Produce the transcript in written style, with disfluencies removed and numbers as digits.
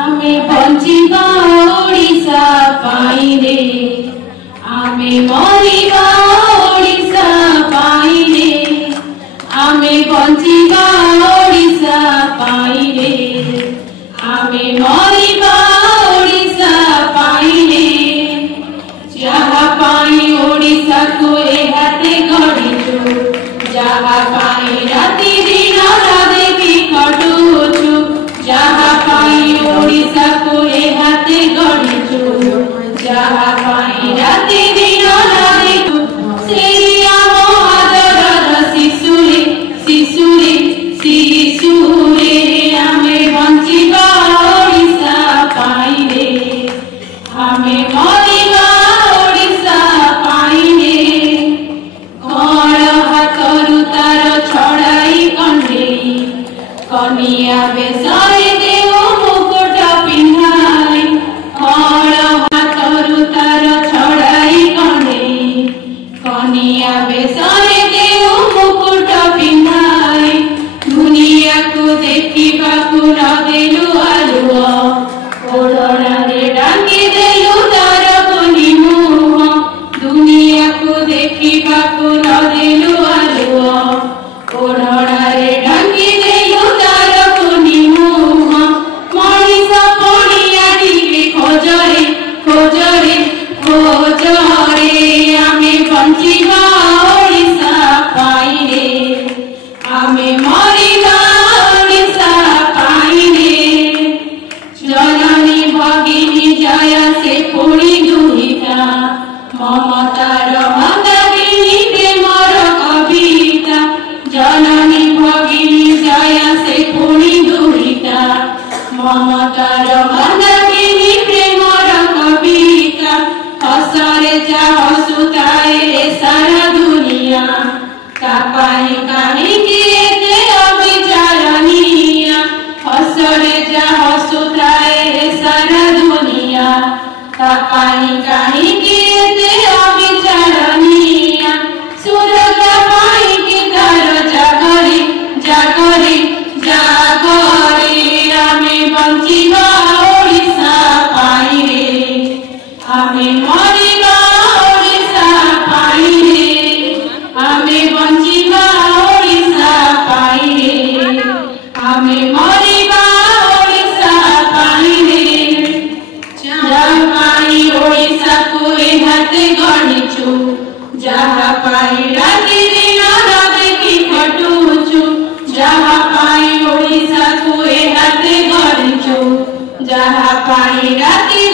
आमे बंचिबा ओडिशा पाई रे आमे मरिबा ओडिशा पाई रे आमे बंचिबा ओडिशा पाई रे आमे मरिबा ओडिशा पाई रे जहा पाई ओडिशा को ए हाथे गढ़िछु जहा पाई राति दिन राधे की खटुछु जहा पाई ओडिशा को ए हाथे गढ़िछु जहा पाई राति दिन राधे सेई आम आदरर शिशुरे शिशुरे शिशुरे आमे बंचिबा ओडिशा पाई रे आमे मरिबा ओडिशा पाई रे कण हाथरु तार छड़ाई कंढेई कनिया बेशरे देव मुकुट पिंधाई कण हाथरु तार छड़ाई कंढेई कनिया बेशरे देव मुकुट पिंधाई दुनिया को देखिबाकु न देलु आलुआ ओढ़णारे डांगी देलु तार कोनी मुह दुनिया को देखिबाकु न देलु आलुआ ओढ़णारे डांगी देलु तार कोनी मुह मଣିଷ पड़िया टिके खोजरे खोजरे खोजरे आमे बंचिबा ओडिशा पाई रे आमे मरिबा ओडिशा पाई रे जननी भगिनी जय से पुणी दुहिता ममतार मंदाकिनी प्रेमर कविता जननी भगिनी जय से पुणी दुहिता ममतार मंदाकिनी प्रेमर कविता हसरे जा हसुताए रे सारा दुनिया कापाई काहिंकी एते अविचारनिया हसरे जा हसुताए रे सारा दुनिया कापाई काहिंकी एते अविचारनिया सुरगा पाई की तार जागरे जागरे जागरे आमे बंचिबा ओडिशा पाई रे आमे मरिबा ओडिशा पाई रे आमे बंचिबा ओडिशा पाई रे आमे मरिबा ओडिशा पाई रे जहा पाई ओडिशा को ए हाथे गढ़िछु जहा पाई राति दिन राधे की खटुछु जहा पाई ओडिशा को ए हाथे गढ़िछु जहा पाई राति